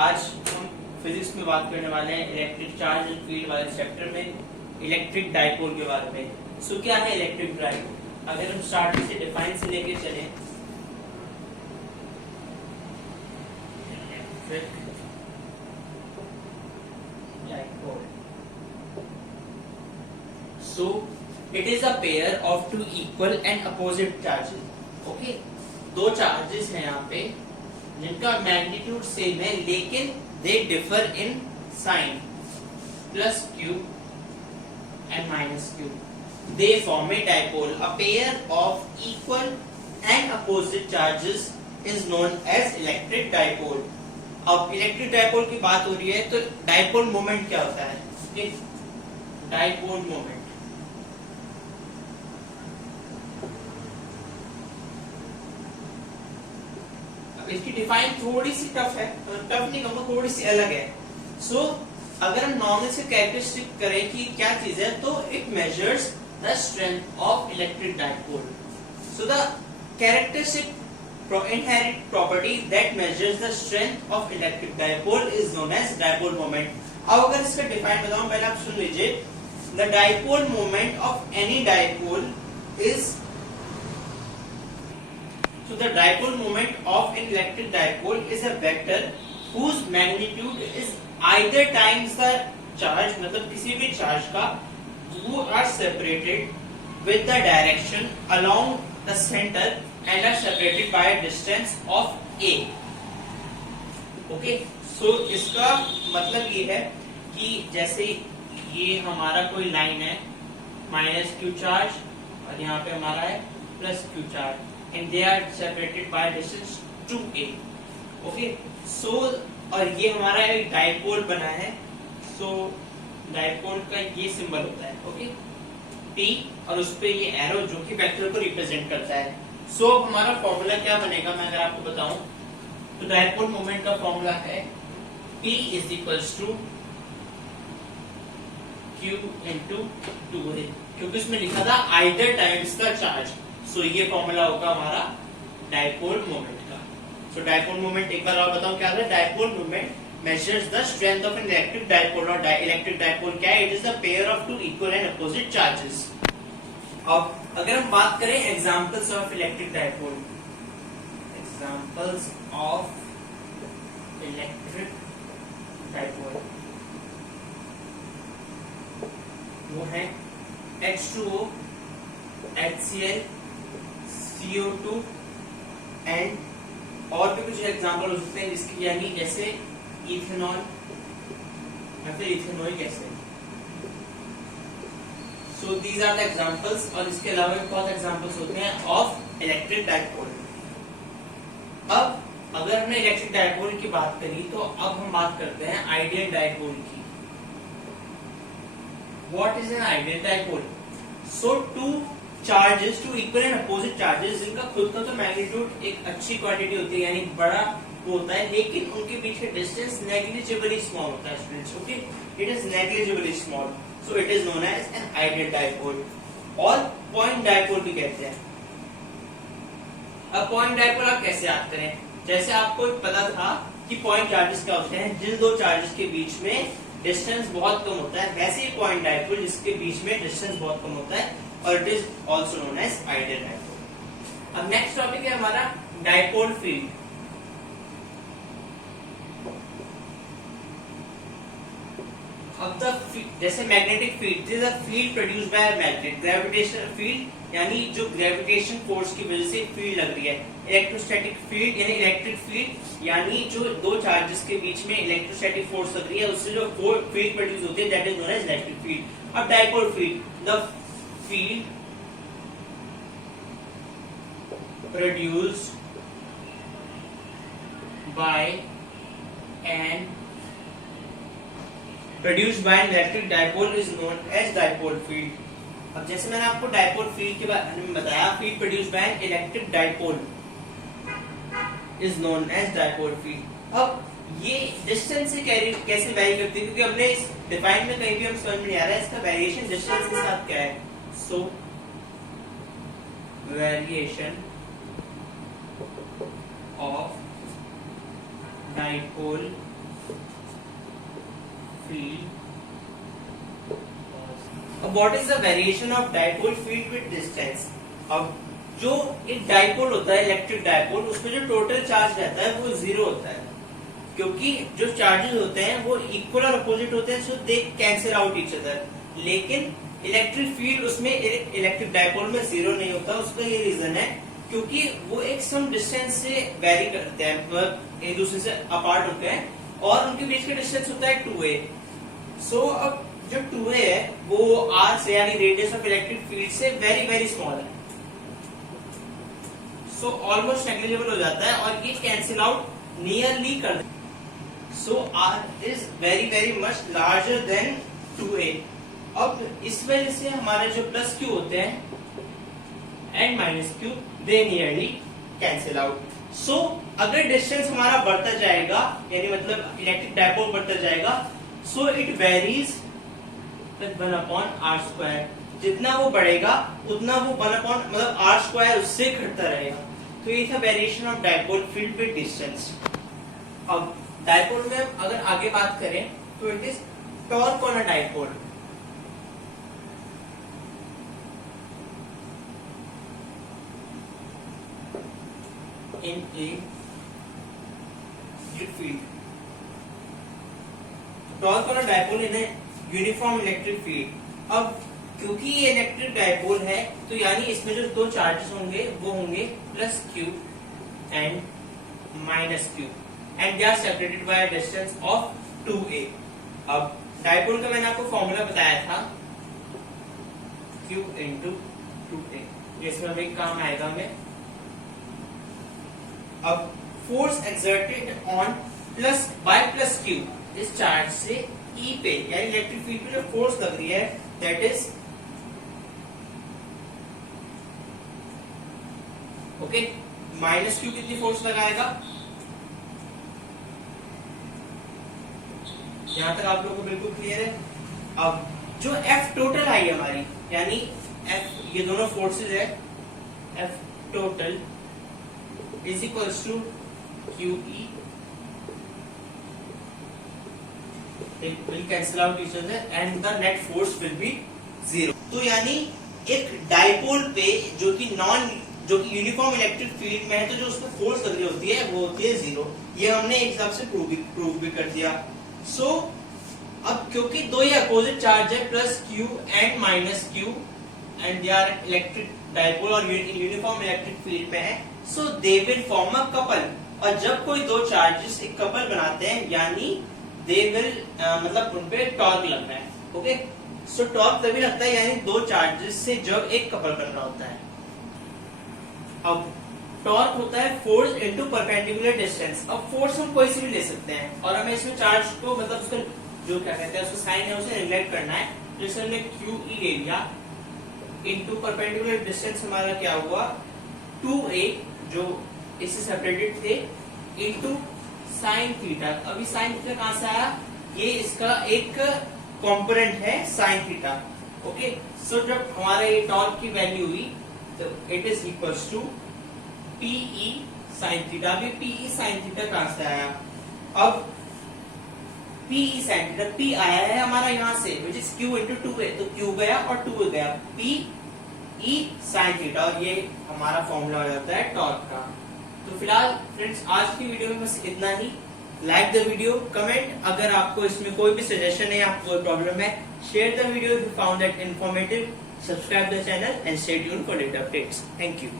आज हम फिजिक्स में बात करने वाले हैं इलेक्ट्रिक चार्ज एंड फील्ड वाले चैप्टर में इलेक्ट्रिक डाइपोल के बारे में। सो क्या है इलेक्ट्रिक डाइपोल? अगर हम स्टार्टिंग से डिफाइन से लेके चलें, electric dipole, so it is a pair of two equal and opposite charges. Okay, दो चार्जेस हैं यहाँ पे जिनका मैग्नीट्यूड सेम है लेकिन they differ in sign, plus q and minus q. They form a dipole. A pair of equal and opposite charges is known as electric dipole. अब electric dipole की बात हो रही है तो डाइपोल मोमेंट क्या होता है? डाइपोल मोमेंट इसकी डिफाइन थोड़ी सी टफ है, टफ नहीं कहूँगा, थोड़ी सी अलग है। सो अगर हम नॉर्मल से कैरेक्टरिस्टिक करें कि क्या चीज है, तो it measures the strength of electric dipole. So the characteristic inherent property that measures the strength of electric dipole is known as dipole moment. अब अगर इसका डिफाइन बताऊं, पहले आप सुन लीजिए। The dipole moment of any dipole is So the dipole moment of an electric dipole is a vector whose magnitude is either times the charge, मतलब किसी भी चार्ज का, who are separated with the direction along the center and are separated by a distance of a. Okay, so इसका मतलब ये है कि जैसे ये हमारा कोई लाइन है, माइनस क्यू चार्ज, और यहाँ पे हमारा है plus Q charge, and they are separated by distance 2a. Okay, so और ये हमारा एक डाइपोल बना है। so डाइपोल का ये सिंबल होता है, ओके, P, और उस पे ये एरो जो कि वेक्टर को रिप्रेजेंट करता है। so अब हमारा फॉर्मूला क्या बनेगा मैं अगर आपको बताऊं, तो डाइपोल मोमेंट का फॉर्मूला है P is equals to Q into 2a, क्योंकि इसमें लिखा था either times the charge। सो ये फॉर्मूला होगा हमारा डाइपोल मोमेंट का। सो डाइपोल मोमेंट एक बार और बताऊं क्या है? Dipole moment measures the strength of an electric dipole, और इलेक्ट्रिक डाइपोल क्या है? It is the pair of two equal and opposite charges. अब अगर हम बात करें examples of electric dipole, examples of electric dipole वो है H2O, HCl, CO2 एंड और भी कुछ एग्जांपल हो सकते हैं जिसकी, यानी जैसे इथेनॉल या फिर ethanoic acid. So these are the examples, और इसके अलावा भी बहुत एग्जांपल्स होते हैं ऑफ इलेक्ट्रिक डाइपोल। अब अगर हमने इलेक्ट्रिक डाइपोल की बात करी तो अब हम बात करते हैं आइडियल डाइपोल की। What is an ideal dipole? So two charges, two equal and opposite charges जिनका खुद का तो मैग्नीट्यूड एक अच्छी क्वांटिटी होती है, यानी बड़ा होता है, लेकिन उनके बीच का डिस्टेंस नेग्लिजिबली स्मॉल होता है students. Okay, it is negligibly small, so it is known as an ideal dipole, और पॉइंट डाइपोल भी कहते हैं। अब पॉइंट डाइपोल आप कैसे याद करें? जैसे आपको पता था कि पॉइंट चार्जेस क्या होते हैं, जिन दो चार्जेस के बीच में डिस्टेंस बहुत कम होता है, वैसे ही पॉइंट डाइपोल जिसके बीच में डिस्टेंस बहुत कम होता है, और it is also known as ideal dipole. अब नेक्स्ट टॉपिक है हमारा डाइपोल फील्ड। अब जैसे magnetic field, this is a field produced by magnet, gravitational field यानी जो ग्रेविटेशन फोर्स की वजह से फील्ड लग रही है, इलेक्ट्रोस्टैटिक फील्ड यानी इलेक्ट्रिक फील्ड यानी जो दो चार्जेस के बीच में इलेक्ट्रोस्टैटिक फोर्स लग रही है, उससे जो फील्ड प्रोड्यूस होती है, that is known as electric field. अब dipole field, the field produced by an electric dipole is known as dipole field. अब जैसे मैंने आपको डाइपोल फील्ड के बारे में बताया, field produced by an electric dipole is known as dipole field. अब ये डिस्टेंस से कैसे वेरी करती है, क्योंकि हमने इस डिफाइन में कहीं भी हम समझ में नहीं आ रहा है इसका वेरिएशन डिस्टेंस के साथ क्या है। So variation of dipole field. अब what is the variation of dipole field with distance? अब जो एक डाइपोल होता है, इलेक्ट्रिक डाइपोल, उसमें जो टोटल चार्ज रहता है वो 0 होता है, क्योंकि जो चार्जेस होते हैं वो इक्वल और अपोजिट होते हैं, सो दे कैंसिल आउट ईच अदर। लेकिन इलेक्ट्रिक फील्ड उसमें इलेक्ट्रिक डाइपोल में 0 नहीं होता। उसका ये रीजन है क्योंकि वो एक सम डिस्टेंस से वेरी करते हैं, मतलब एक दूसरे से अपार्ट होते हैं और उनके बीच का डिस्टेंस होता है 2a। सो अब जो 2a है वो r से यानी रेडियस ऑफ इलेक्ट्रिक फील्ड से वेरी वेरी स्मॉल है, सो ऑलमोस्ट नेग्लिजिबल हो जाता है और ये कैंसिल आउट नियरली कर। सो r is very very much larger than 2a। अब इस वजह से हमारे जो प्लस q होते हैं and minus q they nearly cancel out. So अगर डिस्टेंस हमारा बढ़ता जाएगा, यानी मतलब इलेक्ट्रिक डाइपोल बढ़ता जाएगा, so it varies with 1/r²। जितना वो बढ़ेगा उतना वो 1/ मतलब r² उससे घटता रहेगा। तो ये था variation of dipole field with distance. अब डाइपोल में अगर आगे बात करें तो it is torque on a dipole. in a electric field, torque on a dipole in a uniform electric field। अब क्योंकि ये इलेक्ट्रिक डाइपोल है तो यानी इसमें जो दो चार्जेस होंगे वो होंगे plus q and minus q and they are separated by a distance of 2a। अब डाइपोल का मैंने आपको फॉर्मूला बताया था q into 2a, जिसमें अभी काम आएगा हमें। अब force exerted on plus by plus q इस चार्ज से E पे, यानी इलेक्ट्रिक फील्ड पे जो फोर्स लग रही है that is okay minus q कितनी फोर्स लगाएगा, यहां तक आप लोगों को बिल्कुल क्लियर है। अब जो F टोटल आई हमारी, यानी F ये दोनों फोर्सेस है, F total is equals to QE, they will cancel out each other and the net force will be 0। तो यानी एक डाइपोल पे जो कि यूनिफॉर्म इलेक्ट्रिक फील्ड में है तो जो उसको फोर्स लग रही होती है वो होती है 0। ये हमने एक हिसाब से प्रूव भी कर दिया। सो अब क्योंकि दो ही अपोजिट चार्ज है plus q and minus q and they are electric dipole और यूनिफॉर्म इलेक्ट्रिक फील्ड में है, so they will form a couple. और जब कोई दो चार्जेस एक कपल बनाते हैं यानी दे विल मतलब उन पे टॉर्क लगना है। ओके, सो टॉर्क तभी लगता है यानी दो चार्जेस से जब एक कपल बन रहा होता है। अब टॉर्क होता है फोर्स इनटू परपेंडिकुलर डिस्टेंस। अब फोर्स हम कोई से भी ले सकते हैं और हमें इसमें चार्ज को मतलब उसका जो क्या कहते हैं उसका साइन है उसे रिलेट करना है। जैसे हमने QE ले लिया इनटू परपेंडिकुलर डिस्टेंस हमारा क्या हुआ 2a जो इससे सेपरेटेड थे इनटू साइन थीटा। अभी साइन थीटा कहां से आया, ये इसका एक कंपोनेंट है साइन थीटा। ओके, सो जब हमारा ये टॉर्क की वैल्यू हुई तो it is equals to PE sine theta. अभी PE साइन थीटा कहां से आया, अब PE साइन थीटा P आया है हमारा यहां से which is Q into 2a, तो Q गया और 2 गया, PE साइन थीटा, और ये हमारा फॉर्मूला हो जाता है टॉर्क का। तो फिलहाल फ्रेंड्स आज की वीडियो में बस इतना ही। लाइक द वीडियो, कमेंट अगर आपको इसमें कोई भी सजेशन है, आपको कोई प्रॉब्लम है, share the video if you found that informative, subscribe the channel and stay tuned for latest updates. Thank you.